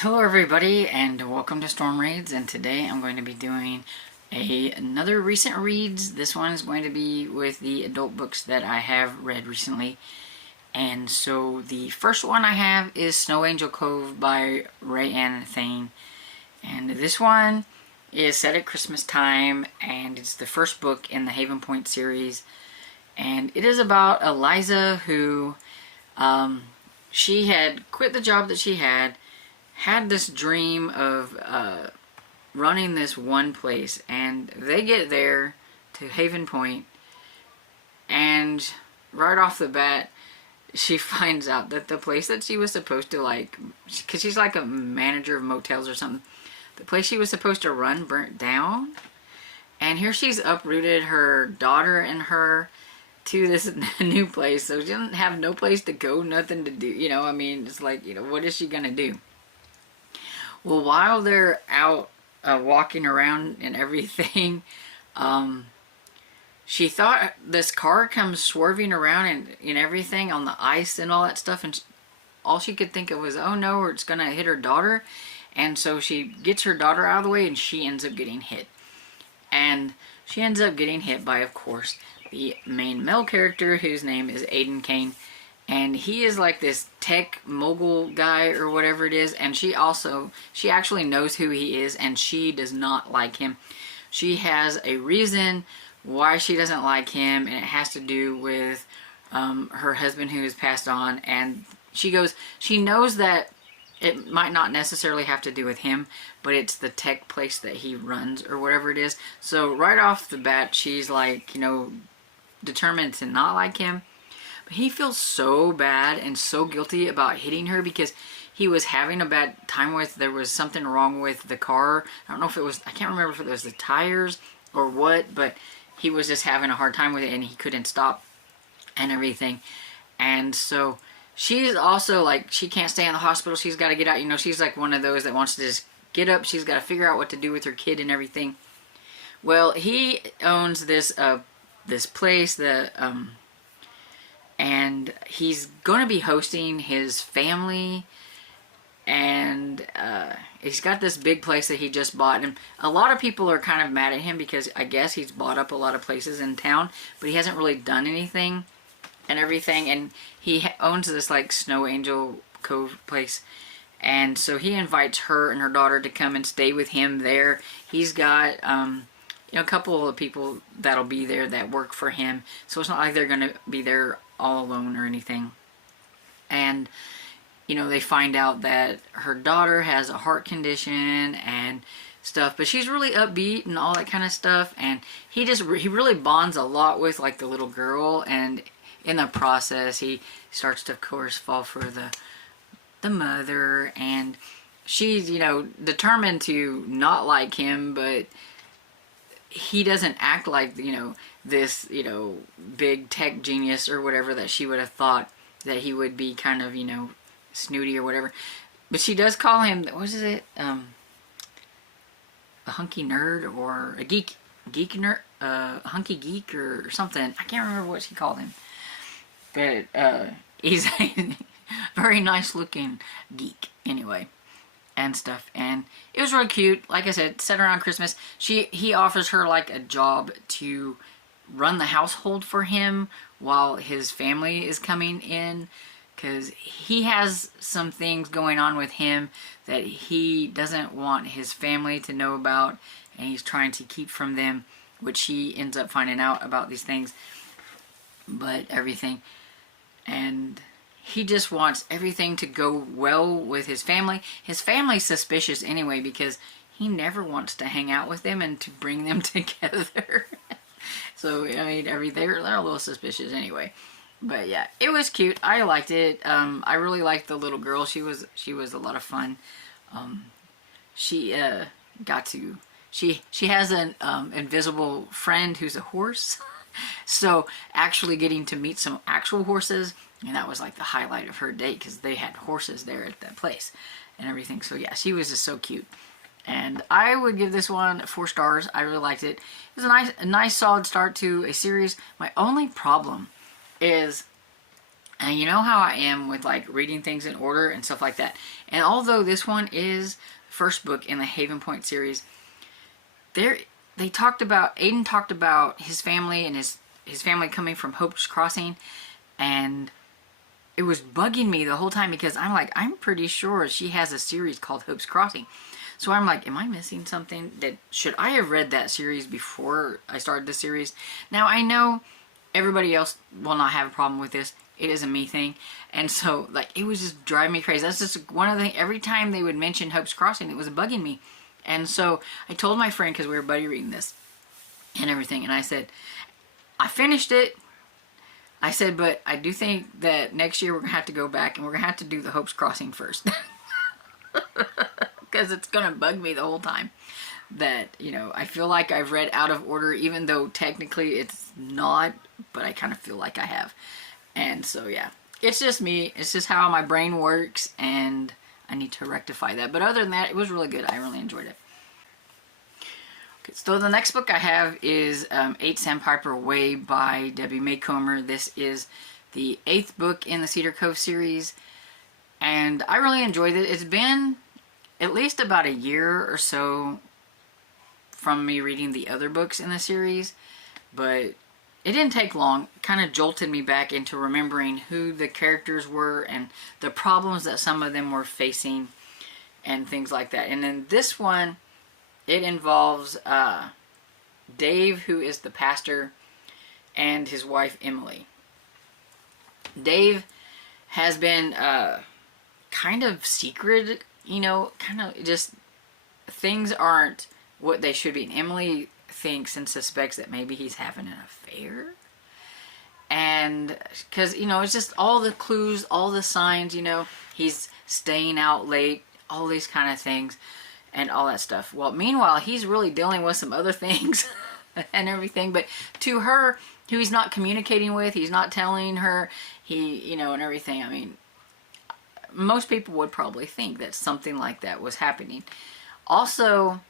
Hello everybody and welcome to Storm Raids, and today I'm going to be doing another recent reads. This one is going to be with the adult books that I have read recently. And so the first one I have is Snow Angel Cove by Ray Ann Thane. And this one is set at Christmas time, and it's the first book in the Haven Point series. And it is about Eliza who, she had quit the job that she had this dream of running this one place, and they get there to Haven Point, and right off the bat she finds out that the place that she was supposed to, like, because she's like a manager of motels or something, the place she was supposed to run burnt down. And here she's uprooted her daughter and her to this new place, so she doesn't have no place to go, nothing to do, I mean, it's like, what is she gonna do? Well, while they're out walking around and everything, she thought this car comes swerving around and everything on the ice and all that stuff, and all she could think of was, oh no, or it's going to hit her daughter. And so she gets her daughter out of the way, and she ends up getting hit. And she ends up getting hit by, of course, the main male character, whose name is Aiden Kane. And he is like this tech mogul guy or whatever it is. And she actually knows who he is, and she does not like him. She has a reason why she doesn't like him, and it has to do with her husband who has passed on. And she knows that it might not necessarily have to do with him, but it's the tech place that he runs or whatever it is. So right off the bat, she's like, determined to not like him. But he feels so bad and so guilty about hitting her because he was having a bad time with, there was something wrong with the car. I don't know if it was, I can't remember if it was the tires or what, but he was just having a hard time with it and he couldn't stop and everything. And so she's also like, she can't stay in the hospital. She's got to get out. She's like one of those that wants to just get up. She's got to figure out what to do with her kid and everything. Well, he owns this place that, and he's going to be hosting his family, and he's got this big place that he just bought, and a lot of people are kind of mad at him because I guess he's bought up a lot of places in town, but he hasn't really done anything and everything. And he owns this like Snow Angel Cove place, and so he invites her and her daughter to come and stay with him there. He's got a couple of people that'll be there that work for him, so it's not like they're gonna be there all alone or anything. And they find out that her daughter has a heart condition and stuff, but she's really upbeat and all that kind of stuff. And he really bonds a lot with like the little girl, and in the process he starts to, of course, fall for the mother, and she's determined to not like him, but he doesn't act like this big tech genius or whatever that she would have thought that he would be, kind of snooty or whatever. But she does call him, what is it, a hunky nerd or a geek nerd, a hunky geek or something. I can't remember what she called him, but he's a very nice looking geek anyway and stuff. And it was really cute. Like I said, set around Christmas. He offers her like a job to run the household for him while his family is coming in, because he has some things going on with him that he doesn't want his family to know about, and he's trying to keep from them, which he ends up finding out about these things, but everything. And he just wants everything to go well with his family. His family's suspicious anyway because he never wants to hang out with them and to bring them together. So, I mean, they're a little suspicious anyway. But yeah, it was cute. I liked it. I really liked the little girl. She was a lot of fun. She has an invisible friend who's a horse. So actually getting to meet some actual horses, and that was like the highlight of her day because they had horses there at that place and everything. So yeah, she was just so cute. And I would give this one 4 stars. I really liked it. It was a nice solid start to a series. My only problem is And you know how I am with like reading things in order and stuff like that. And although this one is the first book in the Haven Point series, they talked about, Aiden talked about his family and his family coming from Hope's Crossing, and it was bugging me the whole time because I'm like, I'm pretty sure she has a series called Hope's Crossing. So I'm like, am I missing something? Should I have read that series before I started the series? Now I know everybody else will not have a problem with this. It is a me thing. And so like, it was just driving me crazy. That's just one of the things, every time they would mention Hope's Crossing, it was bugging me. And so I told my friend, because we were buddy reading this and everything, and I said, I finished it. I said, but I do think that next year we're going to have to go back and we're going to have to do the Hope's Crossing first. Because it's going to bug me the whole time. That, you know, I feel like I've read out of order, even though technically it's not, but I kind of feel like I have. And so, yeah, it's just me. It's just how my brain works, and I need to rectify that. But other than that, it was really good. I really enjoyed it. Okay, so the next book I have is 8 Sampper Way by Debbie Maycomer. This is the 8th book in the Cedar Cove series, and I really enjoyed it. It's been at least about a year or so from me reading the other books in the series, but it didn't take long. It kind of jolted me back into remembering who the characters were and the problems that some of them were facing and things like that. And then this one, it involves Dave, who is the pastor, and his wife Emily. Dave has been kind of secret, you know, kind of just things aren't what they should be. And Emily thinks and suspects that maybe he's having an affair. And because, you know, it's just all the clues, all the signs, you know, he's staying out late, all these kind of things and all that stuff. Well, meanwhile, he's really dealing with some other things and everything. But to her, who he's not communicating with, he's not telling her, you know, and everything. I mean, most people would probably think that something like that was happening. Also,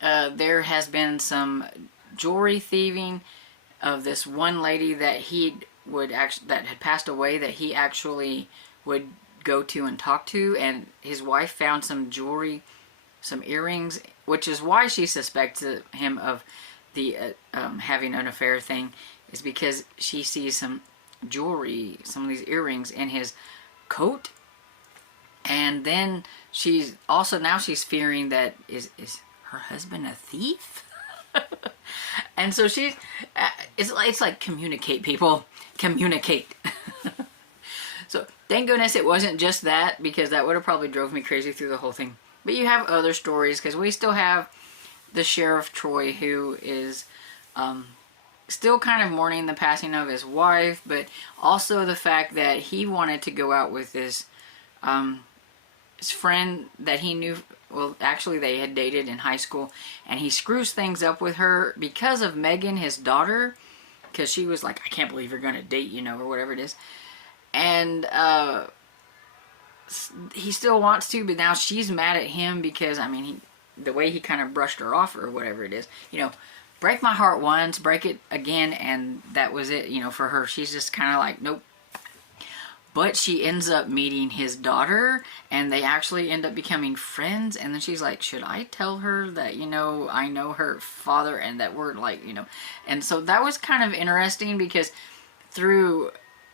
there has been some jewelry thieving of this one lady that that had passed away, that he actually would go to and talk to, and his wife found some jewelry, some earrings, which is why she suspects him of the having an affair thing, is because she sees some jewelry, some of these earrings in his coat. And then she's also, now she's fearing that is her husband a thief? And so she's, it's like communicate, people. Communicate. So thank goodness it wasn't just that, because that would have probably drove me crazy through the whole thing. But you have other stories, because we still have the Sheriff Troy, who is still kind of mourning the passing of his wife, but also the fact that he wanted to go out with his friend that he knew. Well, actually they had dated in high school, and he screws things up with her because of Megan, his daughter, because she was like, I can't believe you're going to date, you know, or whatever it is. And he still wants to, but now she's mad at him because, I mean, the way he kind of brushed her off or whatever it is, you know, break my heart once, break it again, and that was it, you know, for her. She's just kind of like, nope. But she ends up meeting his daughter, and they actually end up becoming friends. And then she's like, should I tell her that, you know, I know her father and that we're like, you know. And so that was kind of interesting, because through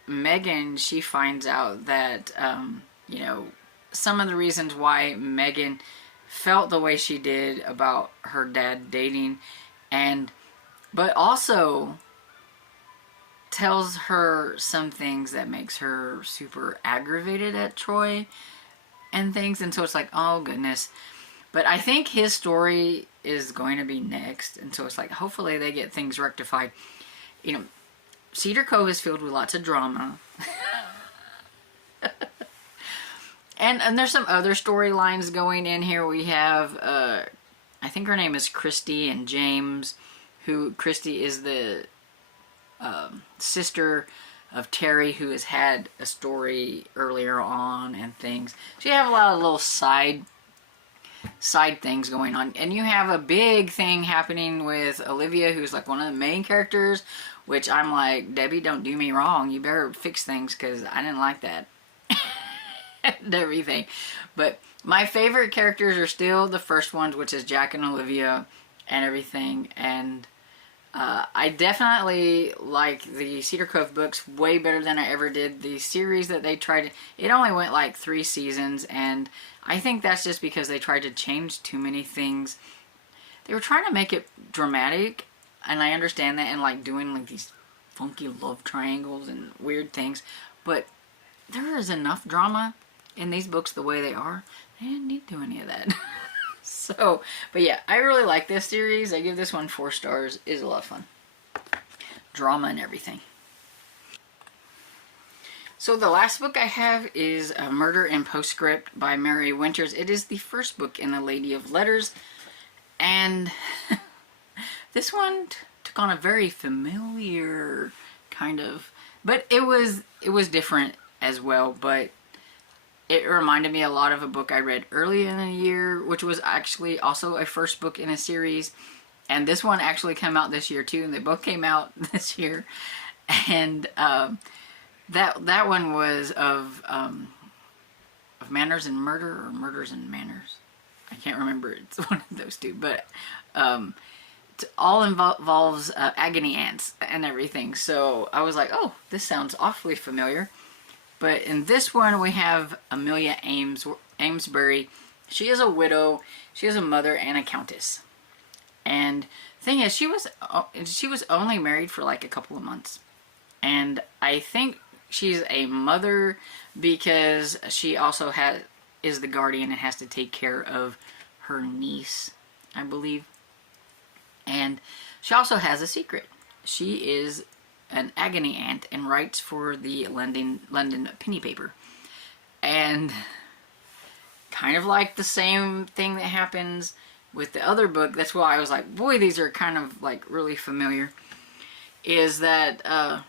Megan, she finds out that, you know, some of the reasons why Megan felt the way she did about her dad dating, but also tells her some things that makes her super aggravated at Troy and things. And so it's like, oh goodness. But I think his story is going to be next, and so it's like, hopefully they get things rectified. You know, Cedar Cove is filled with lots of drama. And there's some other storylines going in here. We have I think her name is Christy and James, who Christy is the sister of Terry, who has had a story earlier on and things. So you have a lot of little side things going on. And you have a big thing happening with Olivia, who's like one of the main characters, which I'm like, Debbie, don't do me wrong. You better fix things because I didn't like that. And everything. But my favorite characters are still the first ones, which is Jack and Olivia and everything. And I definitely like the Cedar Cove books way better than I ever did the series that they tried. It only went like 3 seasons, and I think that's just because they tried to change too many things. They were trying to make it dramatic, and I understand that, and like doing like these funky love triangles and weird things, but there is enough drama in these books the way they are. They didn't need to do any of that. So, but yeah, I really like this series. I give this one 4 stars. It is a lot of fun. Drama and everything. So the last book I have is Murder in Postscript by Mary Winters. It is the first book in The Lady of Letters. And this one took on a very familiar kind of, but it was different as well, but it reminded me a lot of a book I read early in the year, which was actually also a first book in a series. And this one actually came out this year too, and they both came out this year. And that one was of Manners and Murder, or Murders and Manners. I can't remember. It's one of those two, but it all involves agony ants and everything. So I was like, oh, this sounds awfully familiar. But in this one, we have Amelia Amesbury. She is a widow. She is a mother and a countess. And thing is, she was only married for like a couple of months. And I think she's a mother because she also is the guardian and has to take care of her niece, I believe. And she also has a secret. She is an agony aunt and writes for the London penny paper. And kind of like the same thing that happens with the other book, that's why I was like, boy, these are kind of like really familiar, is that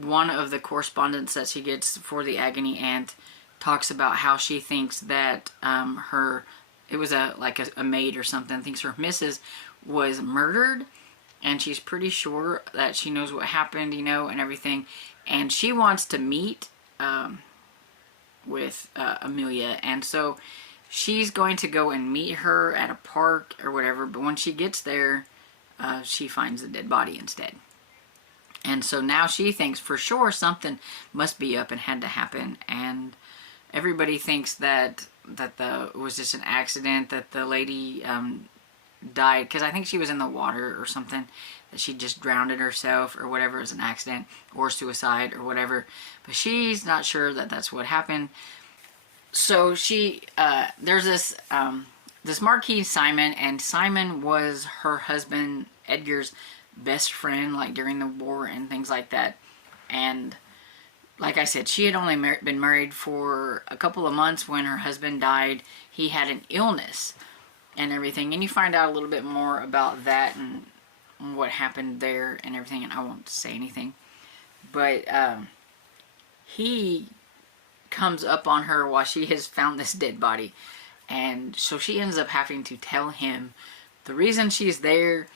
one of the correspondence that she gets for the agony aunt talks about how she thinks that it was a maid or something, thinks her missus was murdered, and she's pretty sure that she knows what happened, you know, and everything. And she wants to meet with Amelia. And so she's going to go and meet her at a park or whatever. But when she gets there, she finds a dead body instead. And so now she thinks for sure something must be up and had to happen. And everybody thinks that it was just an accident, that the lady died, because I think she was in the water or something, that she just drowned herself or whatever, it was an accident or suicide or whatever, but she's not sure that that's what happened. So she there's this Marquis Simon, and Simon was her husband Edgar's best friend, like during the war and things like that. And like I said, she had only been married for a couple of months when her husband died. He had an illness and everything, and you find out a little bit more about that and what happened there and everything, and I won't say anything. But he comes up on her while she has found this dead body, and so she ends up having to tell him the reason she's there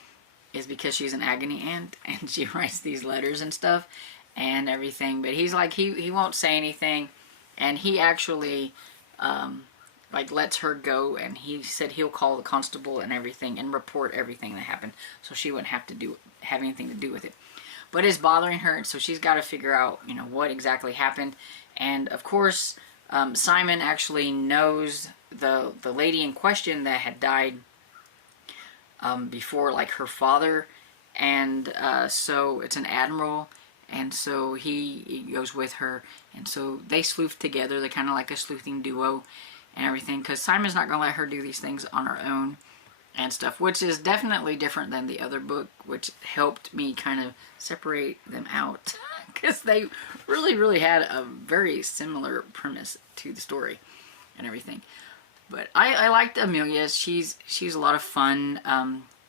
is because she's an agony aunt, and she writes these letters and stuff and everything. But he's like, he won't say anything, and he actually like lets her go, and he said he'll call the constable and everything and report everything that happened, so she wouldn't have anything to do with it. But it's bothering her, and so she's got to figure out, you know, what exactly happened. And of course, Simon actually knows the lady in question that had died before, like her father, and so it's an admiral, and so he goes with her, and so they sleuth together. They're kind of like a sleuthing duo and everything, because Simon's not going to let her do these things on her own and stuff, which is definitely different than the other book, which helped me kind of separate them out, because they really had a very similar premise to the story and everything. But I liked Amelia. She's a lot of fun.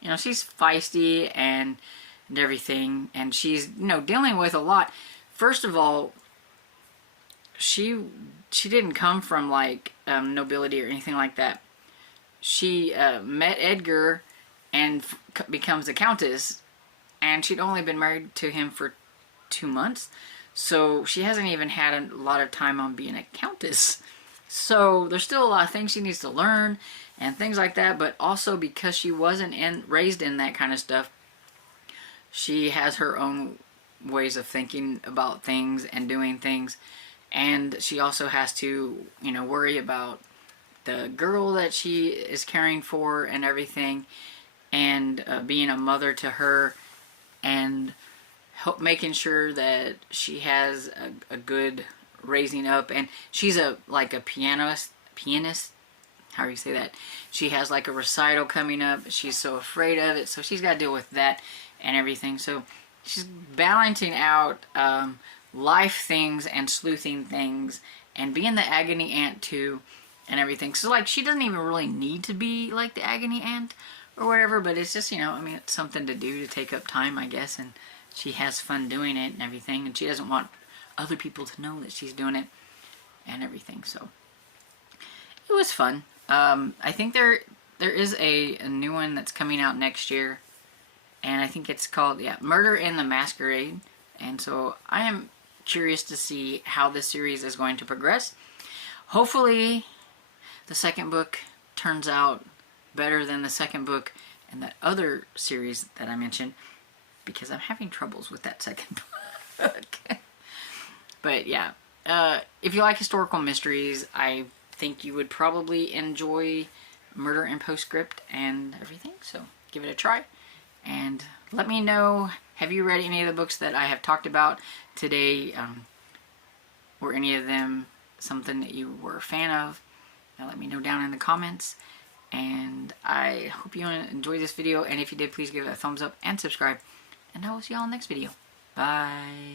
You know, she's feisty and everything, and she's, you know, dealing with a lot. First of all, she didn't come from like nobility or anything like that. She met Edgar and becomes a countess, and she'd only been married to him for 2 months, so she hasn't even had a lot of time on being a countess. So there's still a lot of things she needs to learn and things like that, but also because she wasn't raised in that kind of stuff, she has her own ways of thinking about things and doing things, and she also has to, you know, worry about the girl that she is caring for and everything, and being a mother to her, and making sure that she has a good raising up. And she's like a pianist, how do you say that? She has like a recital coming up. She's so afraid of it, so she's got to deal with that and everything. So she's balancing out life things and sleuthing things and being the agony aunt too and everything. So like she doesn't even really need to be like the agony aunt or whatever, but it's just, you know, I mean, it's something to do to take up time, I guess, and she has fun doing it and everything, and she doesn't want other people to know that she's doing it and everything. So it was fun. I think there is a new one that's coming out next year, and I think it's called, yeah, Murder in the Masquerade. And so I am curious to see how this series is going to progress. Hopefully the second book turns out better than the second book and that other series that I mentioned, because I'm having troubles with that second book. But yeah, if you like historical mysteries, I think you would probably enjoy Murder and Postscript and everything. So give it a try. And let me know, have you read any of the books that I have talked about today? Were any of them something that you were a fan of? Now let me know down in the comments. And I hope you enjoyed this video. And if you did, please give it a thumbs up and subscribe. And I will see y'all in the next video. Bye.